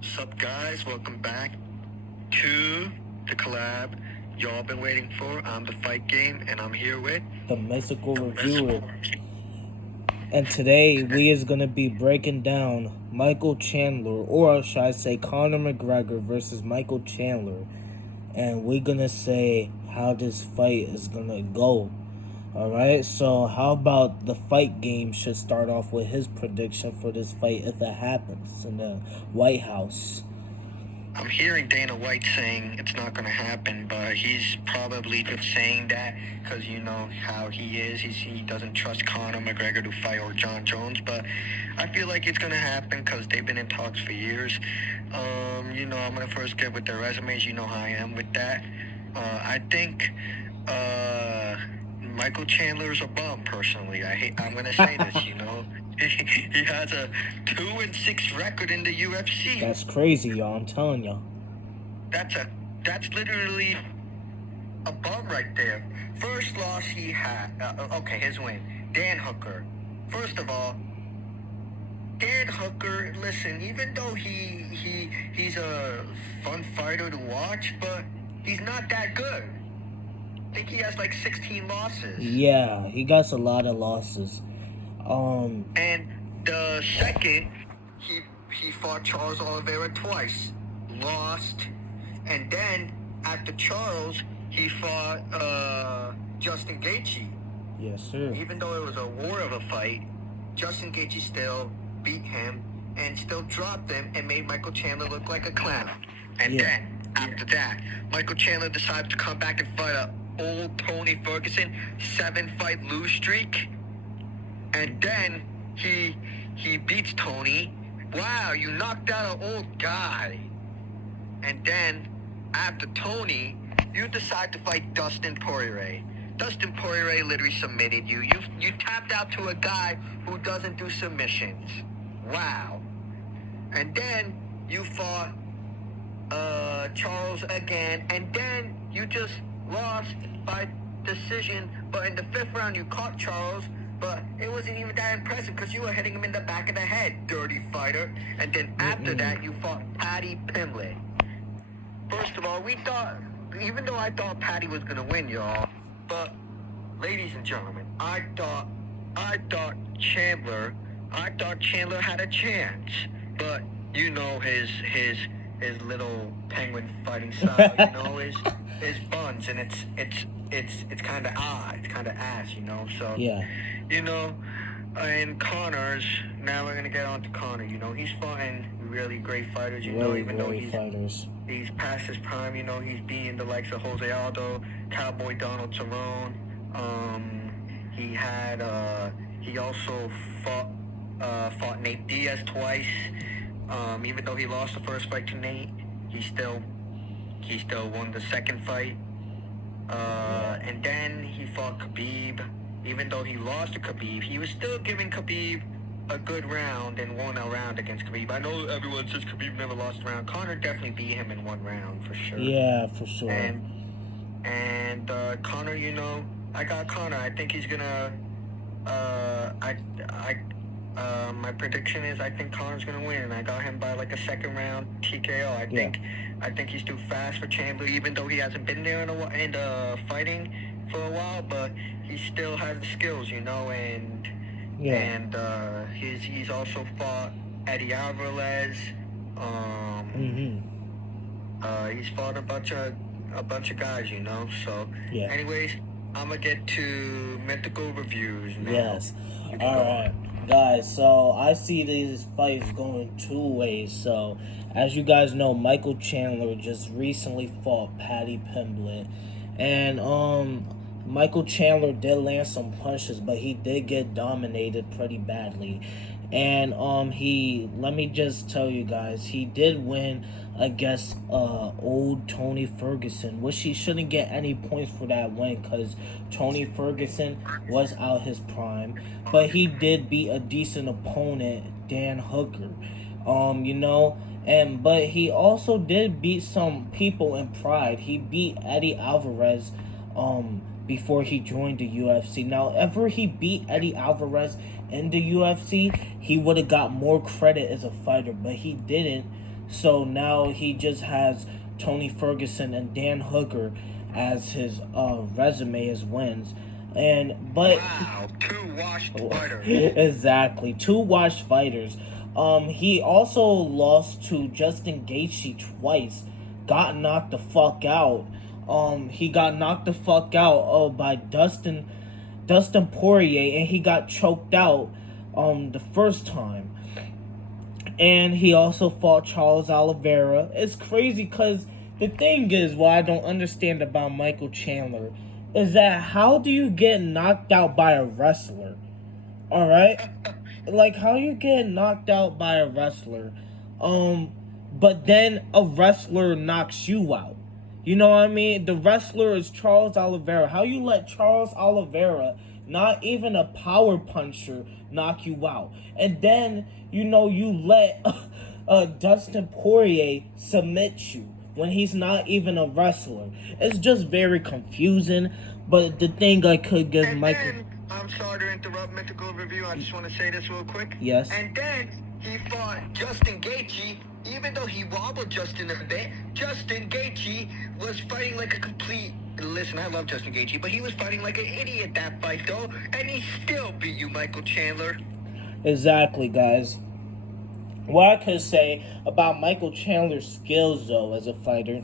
What's up, guys? Welcome back to the collab y'all been waiting for. I'm the Fight Game, and I'm here with the mystical reviewer. And today we is gonna be breaking down Micheal Chandler, or should I say Conor McGregor versus Micheal Chandler, and we're gonna say how this fight is gonna go. Alright, so how about the Fight Game should start off with his prediction for this fight if it happens in the White House. I'm hearing Dana White saying it's not going to happen, but he's probably just saying that because you know how he is. He doesn't trust Conor McGregor to fight or John Jones, but I feel like it's going to happen because they've been in talks for years. I'm going to first get with their resumes. You know how I am with that. I think Micheal Chandler is a bum, personally. I'm going to say this, He has a 2-6 record in the UFC. That's crazy, y'all. I'm telling y'all. That's literally a bum right there. First loss he had. His win. Dan Hooker. First of all, Dan Hooker. Listen, even though he's a fun fighter to watch, but he's not that good. I think he has like 16 losses. Yeah, he got a lot of losses. And the second, he fought Charles Oliveira twice, lost, and then after Charles, he fought Justin Gaethje. Yes, sir. Even though it was a war of a fight, Justin Gaethje still beat him and still dropped him and made Micheal Chandler look like a clown. And then after that, Micheal Chandler decided to come back and fight a old Tony Ferguson 7-fight lose streak. And then he beats Tony. Wow, you knocked out an old guy. And then after Tony, you decide to fight Dustin Poirier. Dustin Poirier literally submitted you. You tapped out to a guy who doesn't do submissions. Wow. And then you fought Charles again, and then you just lost by decision. But in the 5th round, you caught Charles. But it wasn't even that impressive because you were hitting him in the back of the head, dirty fighter. And then after that, you fought Paddy Pimblett. First of all, even though I thought Paddy was going to win, y'all, but ladies and gentlemen, I thought Chandler had a chance. But you know his little penguin fighting style, his buns, and it's kind of odd, it's kind of ass, so yeah. And Conor's, now we're gonna get on to Conor. He's fighting really great fighters, even though he's past his prime. He's beating the likes of Jose Aldo, Cowboy Donald Cerrone. He also fought Nate Diaz twice. Even though he lost the first fight to Nate, he still won the second fight. And then he fought Khabib. Even though he lost to Khabib, he was still giving Khabib a good round and won a round against Khabib. I know everyone says Khabib never lost a round. Conor definitely beat him in one round for sure. Yeah, for sure. And Conor, I got Conor. I think he's gonna. My prediction is I think Conor's gonna win, and I got him by like a second round TKO. I think he's too fast for Chandler, even though he hasn't been there in fighting for a while, but he still has the skills, and he's also fought Eddie Alvarez. He's fought a bunch of guys, So, anyways, I'm gonna get to mythical reviews now. Yes. All right, guys. So I see these fights going two ways. So, as you guys know, Micheal Chandler just recently fought Paddy Pimblett, and Micheal Chandler did land some punches, but he did get dominated pretty badly. And let me just tell you guys, he did win against old Tony Ferguson, which he shouldn't get any points for that win because Tony Ferguson was out his prime, but he did beat a decent opponent, Dan Hooker. But he also did beat some people in Pride. He beat Eddie Alvarez before he joined the UFC. Now, ever he beat Eddie Alvarez in the UFC, he would have got more credit as a fighter, but he didn't. So now he just has Tony Ferguson and Dan Hooker as his resume as wins. And but Wow, two washed fighters. exactly, two washed fighters. He also lost to Justin Gaethje twice. Got knocked the fuck out. He got knocked the fuck out by Dustin Poirier, and he got choked out the first time. And he also fought Charles Oliveira. It's crazy because the thing is, what I don't understand about Michael Chandler is that how do you get knocked out by a wrestler? Alright? Like, how you get knocked out by a wrestler, but then a wrestler knocks you out? You know what I mean? The wrestler is Charles Oliveira. How you let Charles Oliveira, not even a power puncher, knock you out? And then, you let Dustin Poirier submit you when he's not even a wrestler. It's just very confusing. But the thing I could give Michael... I'm sorry to interrupt Mythical Review. I just want to say this real quick. Yes. And then he fought Justin Gaethje. Even though he wobbled Justin a bit, Justin Gaethje was fighting like a complete... Listen, I love Justin Gaethje, but he was fighting like an idiot that fight, though. And he still beat you, Michael Chandler. Exactly, guys. What I could say about Michael Chandler's skills, though, as a fighter,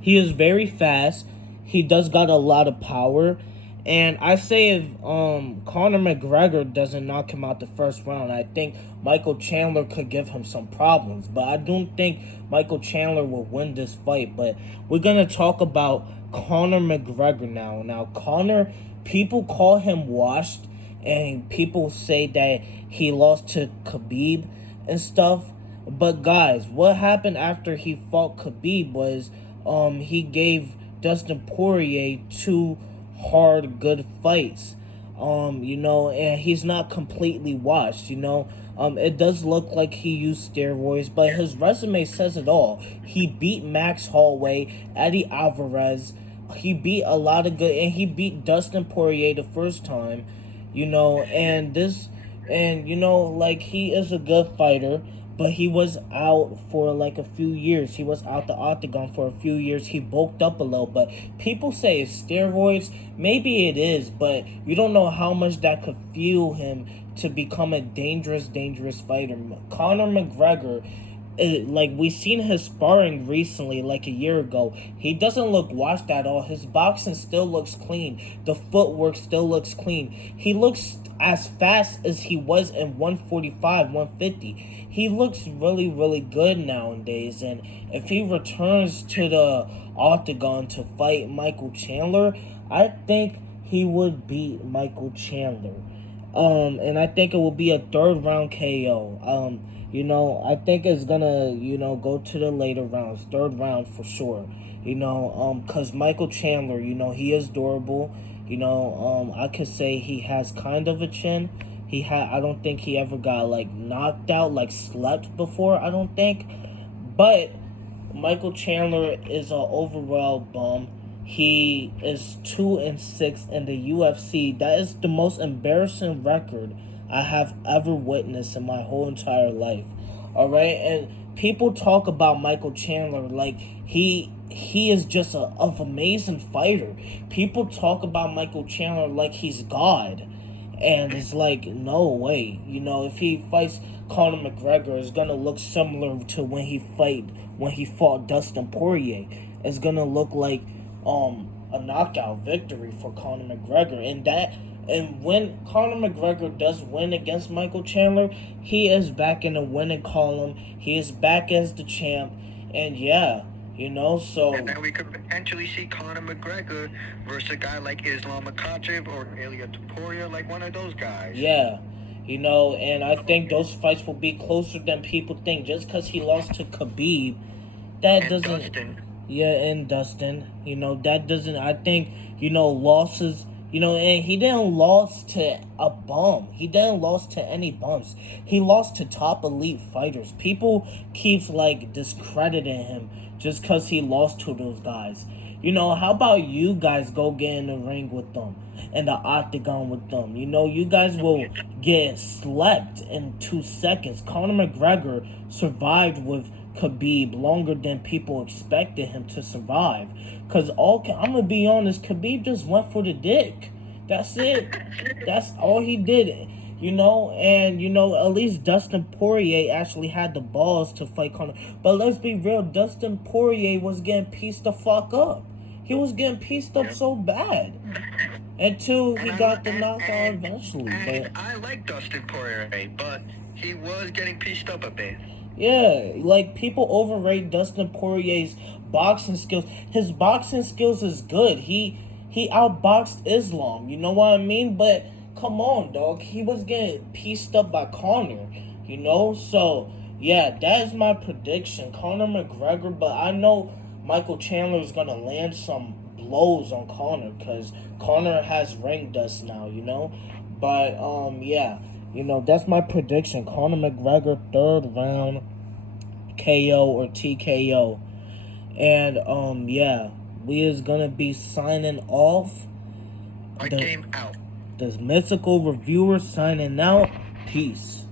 he is very fast. He does got a lot of power. And I say if Conor McGregor doesn't knock him out the first round, I think Michael Chandler could give him some problems. But I don't think Michael Chandler will win this fight. But we're going to talk about Conor McGregor now. Now, Conor, people call him washed. And people say that he lost to Khabib and stuff. But guys, what happened after he fought Khabib was he gave Dustin Poirier two hard, good fights. And he's not completely washed, It does look like he used steroids, but his resume says it all. He beat Max Holloway, Eddie Alvarez. He beat a lot of good, and he beat Dustin Poirier the first time, he is a good fighter. But he was out for like a few years. He was out the octagon for a few years. He bulked up a little. But people say it's steroids. Maybe it is. But you don't know how much that could fuel him to become a dangerous fighter. Conor McGregor, we seen his sparring recently, like a year ago. He doesn't look washed at all. His boxing still looks clean. The footwork still looks clean. He looks as fast as he was in 145, 150. He looks really, really good nowadays. And if he returns to the octagon to fight Michael Chandler, I think he would beat Michael Chandler. And I think it will be a third round KO. I think it's gonna, go to the later rounds, third round for sure. Because Michael Chandler, he is durable. I could say he has kind of a chin. I don't think he ever got knocked out, slept before, I don't think. But Michael Chandler is an overall bum. He is 2-6 in the UFC. That is the most embarrassing record I have ever witnessed in my whole entire life. Alright? And people talk about Michael Chandler like he is just an amazing fighter. People talk about Michael Chandler like he's God. And it's like, no way. If he fights Conor McGregor, it's going to look similar to when he fought Dustin Poirier. It's going to look like a knockout victory for Conor McGregor. And when Conor McGregor does win against Michael Chandler, he is back in the winning column. He is back as the champ. And yeah, so... And then we could potentially see Conor McGregor versus a guy like Islam Makhachev or Ilia Topuria, like one of those guys. Yeah, and I think those fights will be closer than people think. Just because he lost to Khabib, that doesn't... Dustin. Yeah, and Dustin. That doesn't... I think, losses... and he didn't lose to a bum. He didn't lose to any bums. He lost to top elite fighters. People keeps discrediting him just because he lost to those guys. You know, how about you guys go get in the ring with them, in the octagon with them? You know, you guys will get slept in 2 seconds. Conor McGregor survived with Khabib longer than people expected him to survive. Because I'm going to be honest, Khabib just went for the dick. That's it. That's all he did. You know, and, you know, at least Dustin Poirier actually had the balls to fight Conor. But let's be real, Dustin Poirier was getting pieced the fuck up. He was getting pieced up so bad. Until he got the knockout eventually. And I like Dustin Poirier, but he was getting pieced up a bit. Yeah, like, people overrate Dustin Poirier's boxing skills. His boxing skills is good. He outboxed Islam, you know what I mean? But come on, dog. He was getting pieced up by Conor, you know? So, yeah, that is my prediction. Conor McGregor, but I know Michael Chandler is going to land some blows on Conor because Conor has ring dust now, you know? But, yeah, you know, that's my prediction. Conor McGregor, 3rd round, KO or TKO. And, yeah, we is going to be signing off. I came out. The mythical reviewer signing out. Peace.